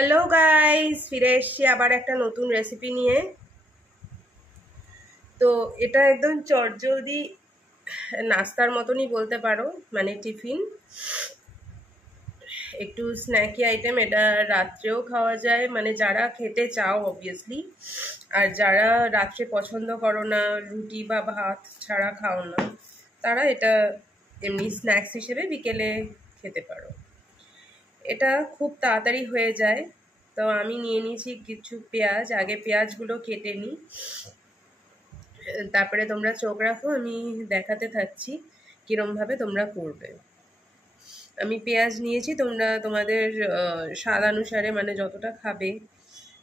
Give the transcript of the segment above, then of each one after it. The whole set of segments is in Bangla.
হ্যালো গাইস, ফিরে এসেছি আবার একটা নতুন রেসিপি নিয়ে। তো এটা একদম চটজলদি নাস্তার মতনই বলতে পারো, মানে টিফিন, একটু স্ন্যাকি আইটেম। এটা রাত্রেও খাওয়া যায়, মানে যারা খেতে চাও অবভিয়াসলি, আর যারা রাত্রে পছন্দ করো না, রুটি বা ভাত ছাড়া খাও না, তারা এটা এমনি স্ন্যাক্স হিসেবে বিকেলে খেতে পারো। এটা খুব তাড়াতাড়ি হয়ে যায়। তো আমি নিয়ে নিয়েছি কিছু পেঁয়াজ, আগে পেঁয়াজগুলো কেটে নিই, তারপরে তোমরা চোখ রাখো, আমি দেখাতে থাকছি কীরমভাবে তোমরা করবে। আমি পেঁয়াজ নিয়েছি, তোমরা তোমাদের স্বাদ অনুসারে, মানে যতটা খাবে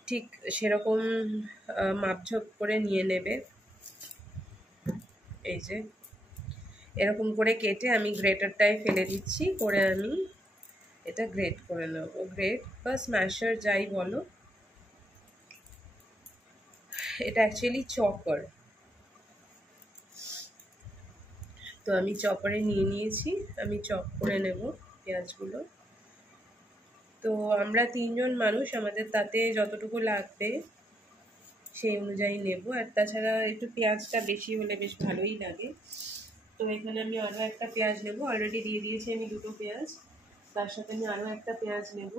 ঠিক সেরকম মাপঝোপ করে নিয়ে নেবে। এই যে এরকম করে কেটে আমি গ্রেটারটায় ফেলে দিচ্ছি, করে আমি এটা গ্রেট করে নেবো। গ্রেট বা স্ম্যাশার যাই বলো, এটা অ্যাকচুয়ালি চপার। তো আমি চপারে নিয়ে নিয়েছি, আমি চপ করে নেব পেঁয়াজগুলো। তো আমরা 3 জন মানুষ, আমাদের তাতে যতটুকু লাগবে সেই অনুযায়ী নেব। আর তাছাড়া একটু পেঁয়াজটা বেশি হলে বেশ ভালোই লাগে। তো এখানে আমি আরও একটা পেঁয়াজ নেব, অলরেডি দিয়ে দিয়েছি আমি 2টো পেঁয়াজ, তার সাথে আমি আরও একটা পেঁয়াজ নেব।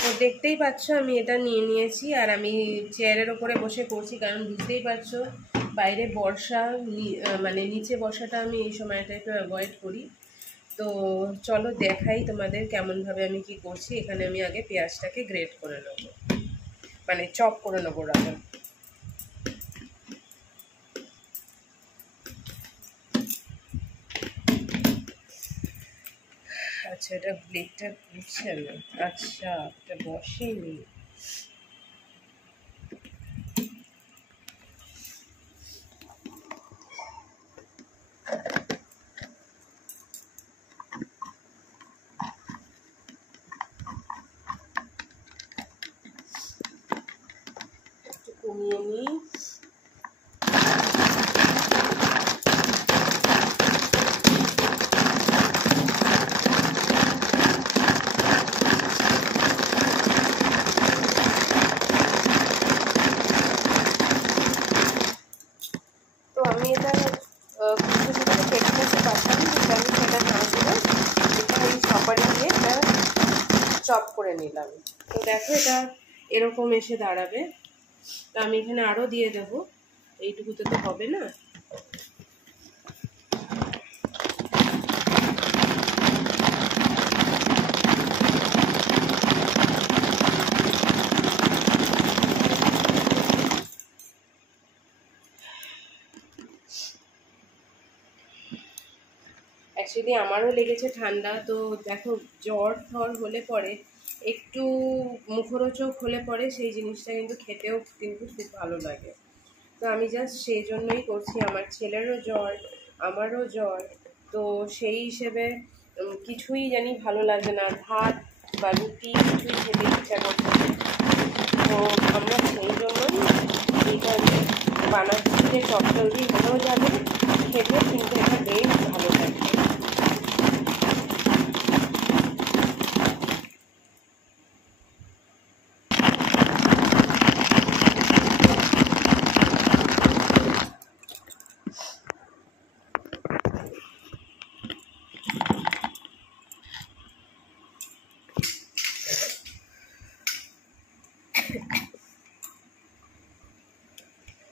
তো দেখতেই পাচ্ছ আমি এটা নিয়ে নিয়েছি, আর আমি চেয়ারের ওপরে বসে করছি, কারণ বুঝতেই পারছো বাইরে বর্ষা, মানে নিচে বসাটা আমি এই সময়টা একটু অ্যাভয়েড করি। তো চলো দেখাই তোমাদের কেমনভাবে আমি কি করছি। এখানে আমি আগে পেঁয়াজটাকে গ্রেট করে নেব, মানে চপ করে নেবো রাখা। আচ্ছা, এটা ব্লেডটা ঘুরছে না, আচ্ছা এটা বসেনি। একটু কমিয়ে নিই। তো আমি এটা কিছু কিছু কেটে কেটে পারতাম, কিন্তু আমি সেটা না করে এটা এই চপারে দিয়ে এটা চপ করে নিলাম। তো দেখো এটা এরকম এসে দাঁড়াবে। তো আমি এখানে আরও দিয়ে দেবো, এইটুকুতে তো হবে না। অ্যাকচুয়ালি আমারও লেগেছে ঠান্ডা। তো দেখো জ্বর ঠর হলে পরে, একটু মুখরোচক হলে পরে সেই জিনিসটা কিন্তু খেতেও কিন্তু খুব ভালো লাগে। তো আমি জাস্ট সেই জন্যই করছি, আমার ছেলেরও জ্বর, আমারও জ্বর। তো সেই হিসেবে কিছুই জানি ভালো লাগছে না, ভাত বা রুটি কিছুই খেতে ইচ্ছা করছে না। তো আমরা সেই জন্যই এইটা বানাচ্ছি, যে চটজলদি হয়েও যাবে খেতে, কিন্তু এটা বেশ ভালো লাগবে।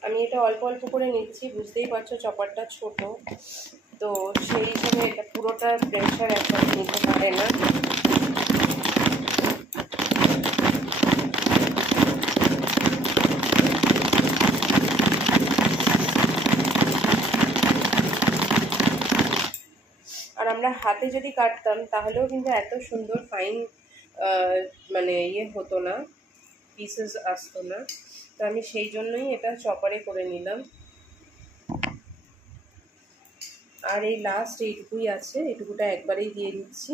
আমি এটা অল্প অল্প করে নিচ্ছি, বুঝতেই পারছো চপারটা ছোট, তো সেই হিসেবে এটা পুরোটা প্রেশার একবার নিতে পারে না। আর আমরা হাতে যদি কাটতাম তাহলেও কিন্তু এত সুন্দর ফাইন মানে ইয়ে হতো না, পিসেস আসতো না। তো আমি সেই জন্যই এটা চপারে করে নিলাম। আর এই লাস্ট এইটুকুই আছে, এইটুকুটা একবারেই দিয়ে দিচ্ছি।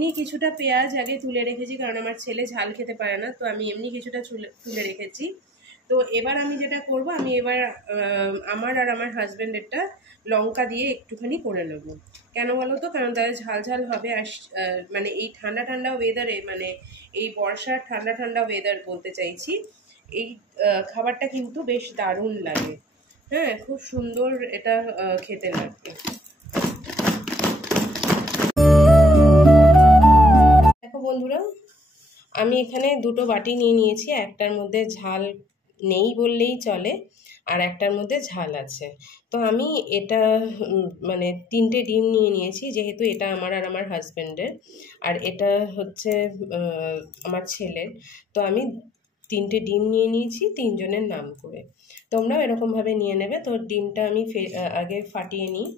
এমনি কিছুটা পেঁয়াজ আগে তুলে রেখেছি, কারণ আমার ছেলে ঝাল খেতে পারে না, তো আমি এমনি কিছুটা তুলে রেখেছি। তো এবার আমি যেটা করব, আমি এবার আমার আর আমার হাজব্যান্ডেরটা লঙ্কা দিয়ে একটুখানি করে নেব। কেন বলো তো? কারণ তাদের ঝাল ঝাল হবে। আর মানে এই ঠান্ডা ঠান্ডা ওয়েদারে, মানে এই বর্ষার ঠান্ডা ঠান্ডা ওয়েদার বলতে চাইছি, এই খাবারটা কিন্তু বেশ দারুণ লাগে। হ্যাঁ, খুব সুন্দর এটা খেতে লাগবে। দেখো বন্ধুরা, আমি এখানে দুটো বাটি নিয়ে নিয়েছি। একটার মধ্যে ঝাল নেই বললেই চলে, আর একটার মধ্যে ঝাল আছে। তো আমি এটা মানে 3টে ডিম নিয়ে নিয়েছি, যেহেতু এটা আমার আর আমার হাজব্যান্ডের, আর এটা হচ্ছে আমার ছেলের। তো আমি 3টে ডিম নিয়ে নিয়েছি 3 জনের নাম করে। তোমরাও এরকমভাবে নিয়ে নেবে। তো ডিমটা আমি আগে ফাটিয়ে নিই।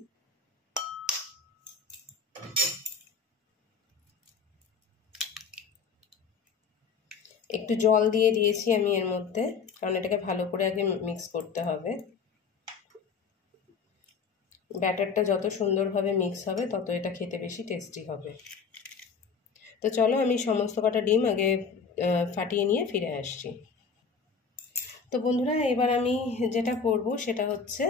একটু জল দিয়ে দিয়েছি আমি এর মধ্যে, কারণ এটাকে ভালো করে আগে মিক্স করতে হবে। ব্যাটারটা যত সুন্দরভাবে মিক্স হবে তত এটা খেতে বেশি টেস্টি হবে। তো চলো আমি সমস্ত কটা ডিম আগে ফাটিয়ে নিয়ে ফিরে আসছি। তো বন্ধুরা, এবার আমি যেটা করব সেটা হচ্ছে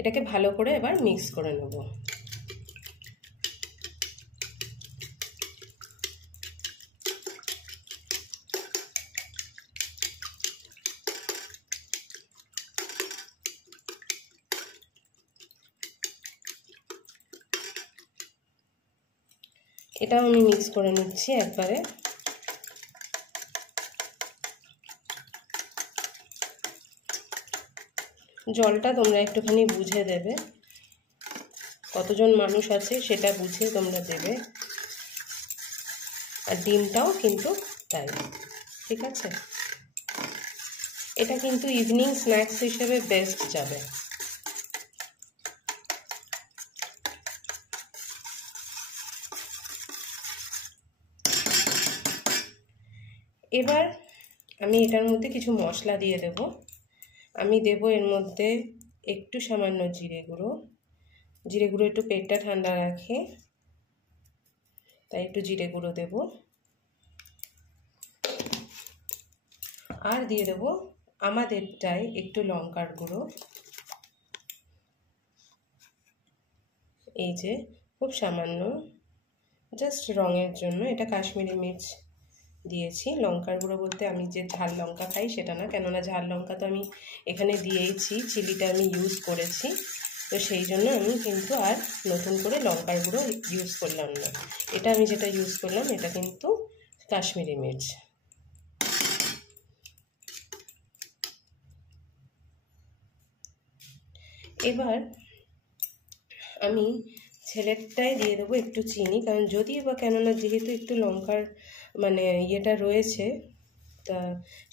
এটাকে ভালো করে এবার মিক্স করে নেব। এটাও আমি মিক্স করে নিচ্ছি একবারে। জলটা তোমরা একটুখানি বুঝে দেবে, কতজন মানুষ আছে সেটা বুঝে তোমরা দেবে। আর ডিমটাও কিন্তু তাই, ঠিক আছে? এটা কিন্তু ইভিনিং স্ন্যাক্স হিসেবে বেস্ট যাবে। এবার আমি এটার মধ্যে কিছু মশলা দিয়ে দেব। আমি দেব এর মধ্যে একটু সামান্য জিরে গুঁড়ো। জিরে গুঁড়ো একটু পেটটা ঠান্ডা রাখে, তাই একটু জিরে গুঁড়ো দেব। আর দিয়ে দেব আমাদেরটাই একটু লঙ্কার গুঁড়ো, এই যে খুব সামান্য, জাস্ট রঙের জন্য। এটা কাশ্মীরি মির্চ দিয়েছি। লঙ্কার গুঁড়ো বলতে আমি যে ঝাল লঙ্কা খাই সেটা না, কেননা ঝাল লঙ্কা তো আমি এখানে দিয়েইছি, চিলিটা আমি ইউজ করেছি। তো সেই জন্য আমি কিন্তু আর নতুন করে লঙ্কার গুঁড়ো ইউজ করলাম না। এটা আমি যেটা ইউজ করলাম এটা কিন্তু কাশ্মীরি মির্চ। এবার আমি ছেলেরটায় দিয়ে দেবো একটু চিনি, কারণ যদিও বা কেননা যেহেতু একটু লঙ্কার মানে ইয়েটা রয়েছে, তা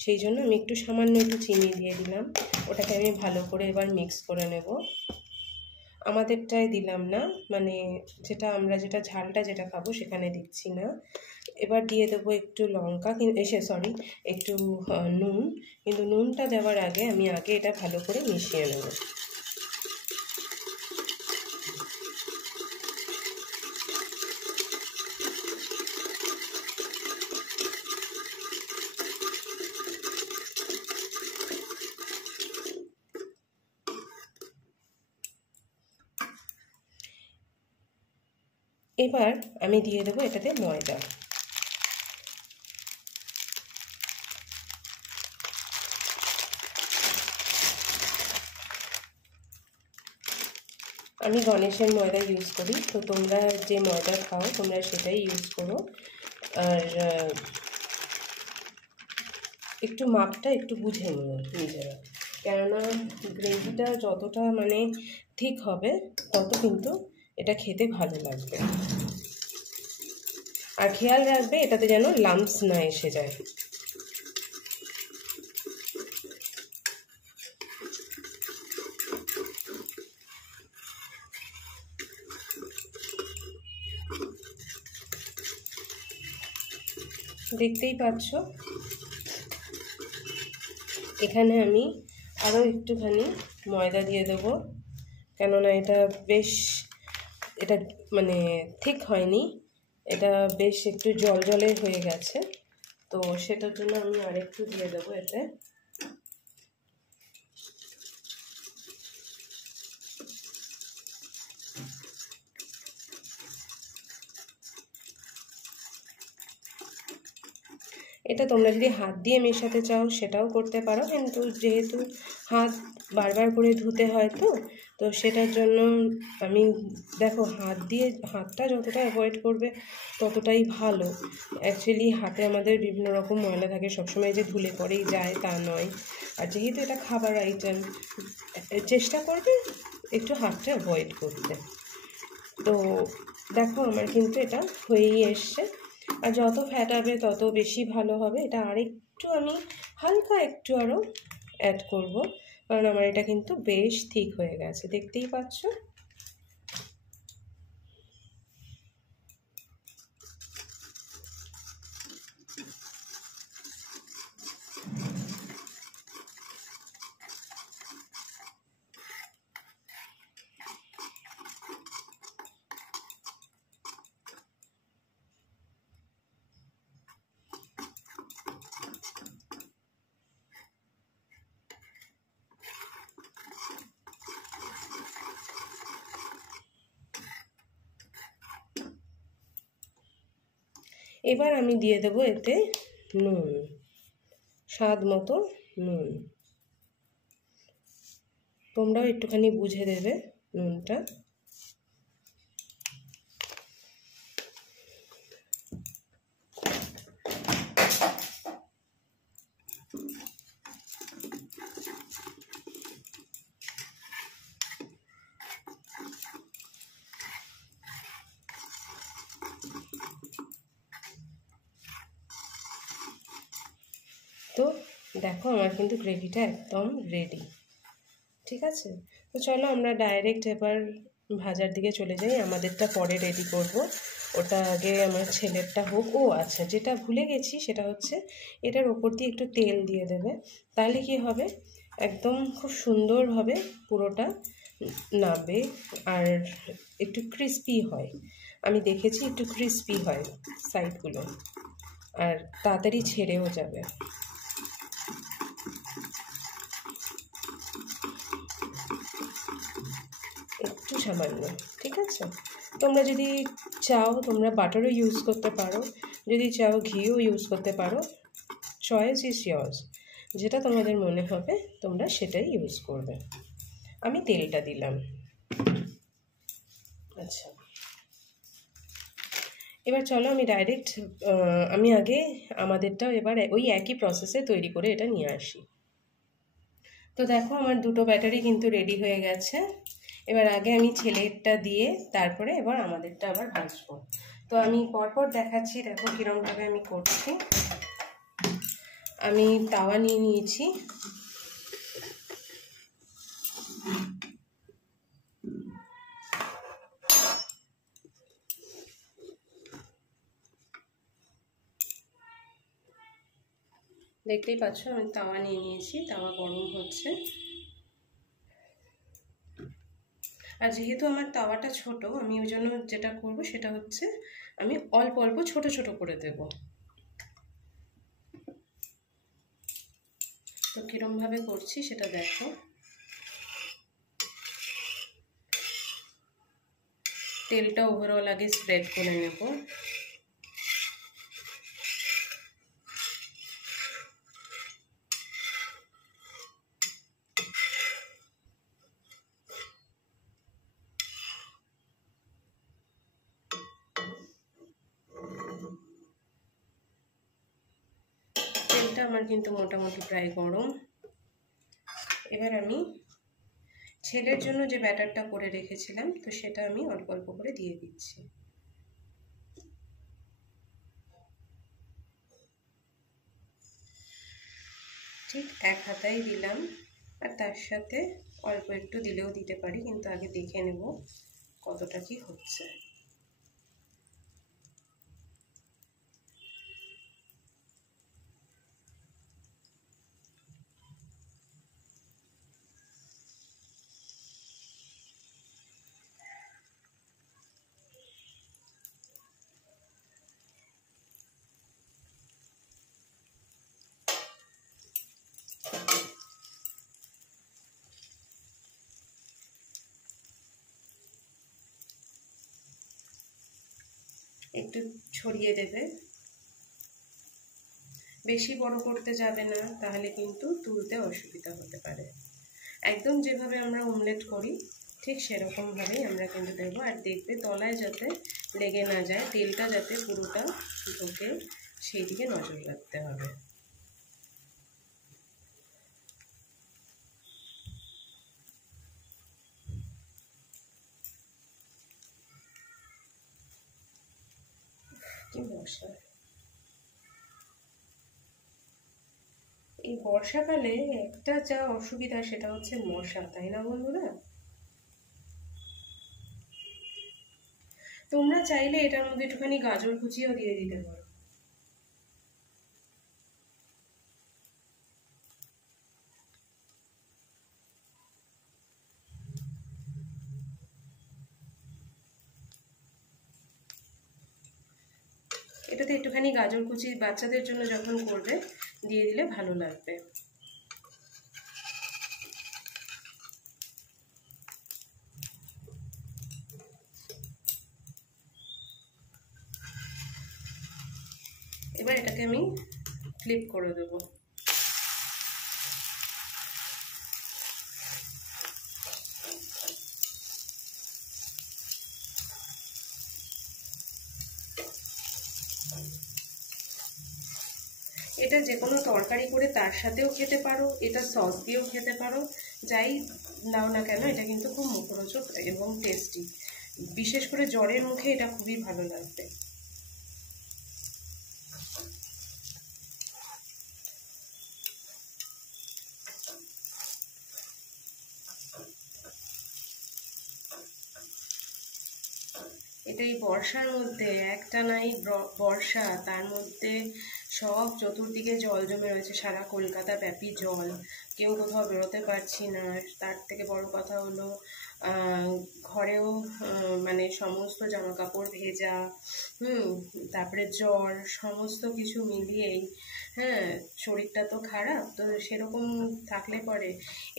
সেই জন্য আমি একটু সামান্য একটু চিনি দিয়ে দিলাম। ওটাকে আমি ভালো করে এবার মিক্স করে নেব। আমাদেরটাই দিলাম না, মানে যেটা ঝালটা যেটা খাবো সেখানে দিচ্ছি না। এবার দিয়ে দেবো একটু লঙ্কা, সরি একটু নুন। কিন্তু নুনটা দেওয়ার আগে আমি এটা ভালো করে মিশিয়ে নেব। এবার আমি দিয়ে দেবো এটাতে ময়দা। আমি গণেশের ময়দা ইউজ করি, তো তোমরা যে ময়দা খাও তোমরা সেটাই ইউজ করো। আর একটু মাপটা একটু বুঝে নিও নিজেরা, কেননা গ্রেভিটা যতটা মানে ঠিক হবে তত কিন্তু এটা খেতে ভালো লাগবে। আর খেয়াল রাখবে এটাতে যেন লাম্পস না এসে যায়। দেখতেই পাচ্ছ, এখানে আমি আরও একটুখানি ময়দা দিয়ে দেবো, কেননা এটা বেশ এটা মানে ঠিক হয়নি, এটা বেশ একটু জল জলে হয়ে গেছে, তো সেটার জন্য আমি আরেকটু দিয়ে দেবো এতে। এটা তোমরা যদি হাত দিয়ে মেশাতে চাও সেটাও করতে পারো, কিন্তু যেহেতু হাত বারবার করে ধুতে হয় তো সেটার জন্য আমি দেখো হাতটা যতটা অ্যাভয়েড করবে ততটাই ভালো। অ্যাকচুয়ালি হাতে আমাদের বিভিন্ন রকম ময়লা থাকে, সবসময় যে ধুলে পরেই যায় তা নয়। আর যেহেতু এটা খাবার আইটেম, চেষ্টা করবে একটু হাতটা অ্যাভয়েড করতে। তো দেখো আমার কিন্তু এটা হয়েই এসছে, আর যত ফ্যাটাবে তত বেশি ভালো হবে। এটা আরেকটু আমি হালকা একটু আরও অ্যাড করব, কারণ আমার এটা কিন্তু বেশ ঠিক হয়ে গেছে, দেখতেই পাচ্ছ। এবার আমি দিয়ে দেবো এতে নুন, স্বাদ মতো নুন। তোমরাও একটুখানি বুঝে দেবে নুনটা। তো দেখো আমার কিন্তু গ্রেভিটা একদম রেডি, ঠিক আছে। তো চলো আমরা ডাইরেক্ট এবার ভাজার দিকে চলে যাই, আমাদেরটা পরে রেডি করব, ওটা আগে আমার ছেলেরটা হোক। ও আচ্ছা, যেটা ভুলে গেছি সেটা হচ্ছে এটার ওপর দিয়ে একটু তেল দিয়ে দেবে, তাহলে কি হবে একদম খুব সুন্দরভাবে পুরোটা নাবে, আর একটু ক্রিস্পি হয়। আমি দেখেছি একটু ক্রিস্পি হয় সাইডগুলো, আর তাড়াতাড়ি ছেড়েও যাবে। একটু সামান্য, ঠিক আছে। তোমরা যদি চাও তোমরা বাটারও ইউজ করতে পারো, যদি চাও ঘিও ইউজ করতে পারো, চয়েস ইজ ইয়ার্স, যেটা তোমাদের মনে হবে তোমরা সেটাই ইউজ করবে। আমি তেলটা দিলাম। আচ্ছা, এবার চলো আমি ডাইরেক্ট আমি আগে আমাদেরটা এবার ওই একই প্রসেসে তৈরি করে এটা নিয়ে আসি। তো দেখো আমার দুটো ব্যাটারি কিন্তু রেডি হয়ে গেছে। এবার আগে আমি ছেলেরটা দিয়ে তারপরে এবার আমাদেরটা আবার ভাজবো। তো আমি পরপর দেখাচ্ছি, দেখো কীরকমভাবে আমি করছি। আমি তাওয়া নিয়ে নিয়েছি, দেখতেই পাচ্ছ আমি তাওয়া নিয়ে নিয়েছি, তাওয়া গরম হচ্ছে। আর যেহেতু আমার তাওয়াটা ছোট, আমি ওই জন্য যেটা করব সেটা হচ্ছে আমি অল্প অল্প ছোট ছোট করে দেব। তো কিরমভাবে করছি সেটা দেখো। তেলটা ওভারঅল আগে স্প্রেড করে নেব। তেলটা আমার কিন্তু মোটামুটি প্রায় গরম। এবার আমি ছেলের জন্য যে ব্যাটারটা করে রেখেছিলাম তো সেটা আমি অল্প অল্প করে দিয়ে দিচ্ছি। ঠিক এক হাতাই দিলাম, আর তার সাথে অল্প একটু দিলেও দিতে পারি, কিন্তু আগে দেখে নেব কতটা কি হচ্ছে। একটু ছড়িয়ে দেবে, বেশি বড় করতে যাবে না, তাহলে কিন্তু তুলতে অসুবিধা হতে পারে। একদম যেভাবে আমরা অমলেট করি ঠিক সেরকমভাবেই আমরা কিন্তু দেবো। আর দেখবে তলায় যাতে লেগে না যায়, তেলটা যাতে পুরোটা ঢোকে সেই দিকে নজর রাখতে হবে। কি মশা! এই বর্ষাকালে একটা যা অসুবিধা সেটা হচ্ছে মশা, তাই না বন্ধুরা? তোমরা চাইলে এটার মধ্যে একটুখানি গাজর কুচিও দিয়ে দিতে পারো। এটাতে একটুখানি গাজর কুচি বাচ্চাদের জন্য যখন করবে দিয়ে দিলে ভালো লাগবে। এবার এটাকে আমি ফ্লিপ করে দেবো। এটা যে কোনো তরকারি করে তার সাথেও খেতে পারো, এটা সস দিয়েও খেতে পারো, যাই নাও না কেন এটা কিন্তু খুব মুখরোচক এবং টেস্টি। বিশেষ করে জ্বরের মুখে এটা খুবই ভালো লাগবে। এটা এই বর্ষার মধ্যে, একটা নাই বর্ষা, তার মধ্যে সব চতুর্দিকে জল জমে রয়েছে, সারা কলকাতা ব্যাপী জল, কেউ কোথাও বেরোতে পারছি না। তার থেকে বড় কথা হলো ঘরেও মানে সমস্ত জামা কাপড় ভেজা, তারপরে জ্বর, সমস্ত কিছু মিলিয়েই হ্যাঁ শরীরটা তো খারাপ। তো সেরকম থাকলে পরে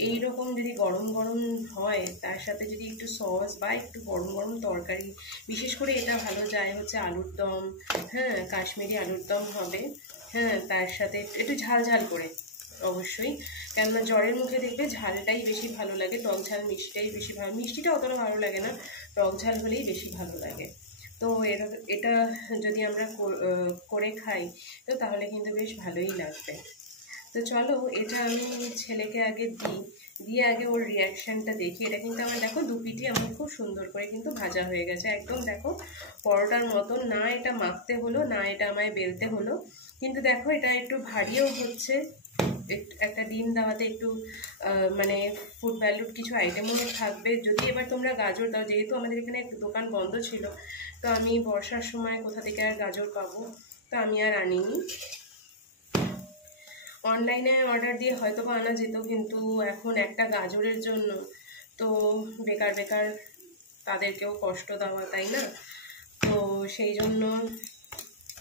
এই রকম যদি গরম গরম হয়, তার সাথে যদি একটু সস বা একটু গরম গরম তরকারি, বিশেষ করে এটা ভালো যায় হচ্ছে আলুর দম, হ্যাঁ কাশ্মীরি আলুর দম হবে, হ্যাঁ তার সাথে একটু ঝাল ঝাল করে অবশ্যই, কেননা জ্বরের মুখে দেখবে ঝালটাই বেশি ভালো লাগে, টক ঝাল মিষ্টিটাই বেশি ভালো, মিষ্টিটা অতটা ভালো লাগে না, টক ঝাল হলেই বেশি ভালো লাগে। তো এটা যদি আমরা করে খাই তো তাহলে কিন্তু বেশ ভালোই লাগবে। তো চলো এটা আমি ছেলেকে আগে দিই, দিয়ে আগে ওর রিয়াকশানটা দেখি। এটা কিন্তু আমার দেখো দু পিঠই আমার খুব সুন্দর করে কিন্তু ভাজা হয়ে গেছে, একদম দেখো পরোটার মতন, না এটা মাখতে হলো না এটা আমায় বেলতে হলো, কিন্তু দেখো এটা একটু ভারীও হচ্ছে, একটা ডিম দেওয়াতে একটু মানে ফুড ভ্যালুড কিছু আইটেমও থাকবে। যদি এবার তোমরা গাজর দাও, যেহেতু আমাদের এখানে দোকান বন্ধ ছিল, তো আমি বর্ষার সময় কোথা থেকে আর গাজর পাবো, তো আমি আর আনিনি। অনলাইনে অর্ডার দিয়ে হয়তো বা আনা যেত, কিন্তু এখন একটা গাজরের জন্য তো বেকার বেকার তাদেরকেও কষ্ট দেওয়া, তাই না? তো সেই জন্য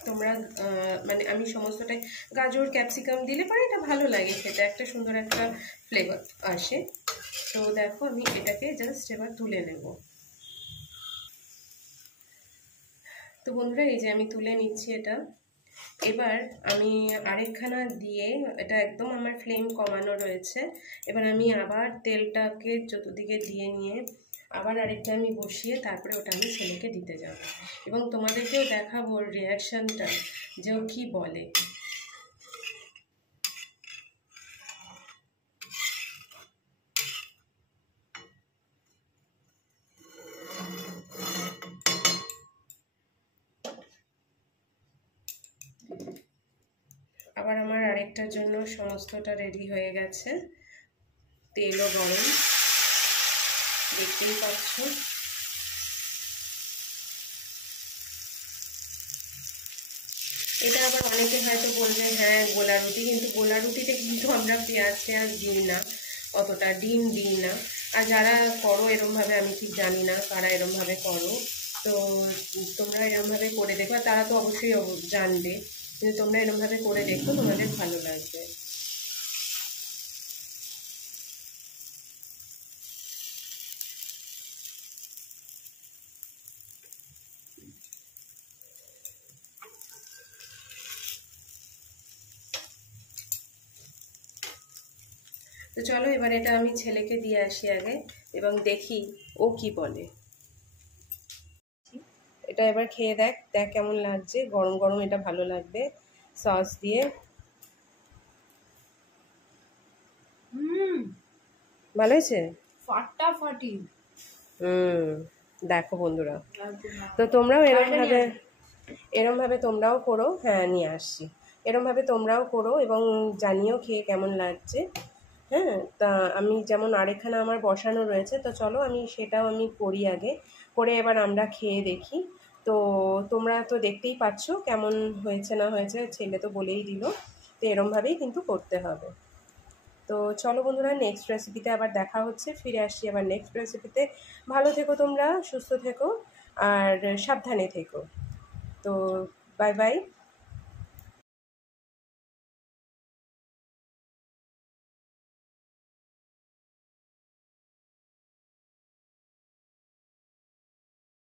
তোমরা মানে আমি সমস্তটাই গাজর ক্যাপসিকাম দিলে পরে এটা ভালো লাগে খেতে, একটা সুন্দর একটা ফ্লেভার আসে। তো দেখো আমি এটাকে জাস্ট এবার তুলে নেব। তো বন্ধুরা এই যে আমি তুলে নিচ্ছি এটা। এবার আমি আরেকখানা দিয়ে, এটা একদম আমার ফ্লেম কমানো রয়েছে, এবার আমি আবার তেলটাকে চতুর্দিকে দিয়ে নিয়ে আবার আরেকটা আমি বসিয়ে তারপরে ওটা আমি ছেলেকে দিতে যাব এবং তোমাদেরকেও দেখাবো ওর রিয়াকশানটা যে ও কী বলে। আবার আমার আরেকটার জন্য সমস্তটা রেডি হয়ে গেছে, তেলও গরম, দেখতেই পাচ্ছ। এটা আবার অনেকে হয়তো বলবে হ্যাঁ গোলা রুটি, কিন্তু গোলা রুটিতে কিন্তু আমরা পেঁয়াজ টেয়াজ দিই না, অতটা ডিম দিই না। আর যারা করো এরমভাবে, আমি ঠিক জানি না কারা এরমভাবে করো, তো তোমরা এরমভাবে করে দেখো, তারা তো অবশ্যই জানবে, কিন্তু তোমরা এরমভাবে করে দেখো, তোমাদের ভালো লাগবে। তো চলো এবার এটা আমি ছেলেকে দিয়ে আসি আগে এবং দেখি ও কি বলে। এটা এবার খেয়ে দেখ, দেখ কেমন লাগছে, গরম গরম এটা ভালো লাগবে সস দিয়ে। ভালো হয়েছে, ফাটাফাটি। দেখো বন্ধুরা, তো তোমরাও এরমভাবে তোমরাও করো। হ্যাঁ নিয়ে আসছি, এরমভাবে তোমরাও করো এবং জানিও খেয়ে কেমন লাগছে। হ্যাঁ, তা আমি যেমন আরেকখানা আমার বসানো রয়েছে, তো চলো আমি সেটাও আমি করি আগে, করে এবার আমরা খেয়ে দেখি। তো তোমরা তো দেখতেই পাচ্ছ কেমন হয়েছে না হয়েছে, ছেলে তো বলেই দিল। তো এরমভাবেই কিন্তু করতে হবে। তো চলো বন্ধুরা, নেক্সট রেসিপিতে আবার দেখা হচ্ছে, ফিরে আসছি আবার নেক্সট রেসিপিতে। ভালো থেকো তোমরা, সুস্থ থেকো আর সাবধানে থেকো। তো বাই বাই।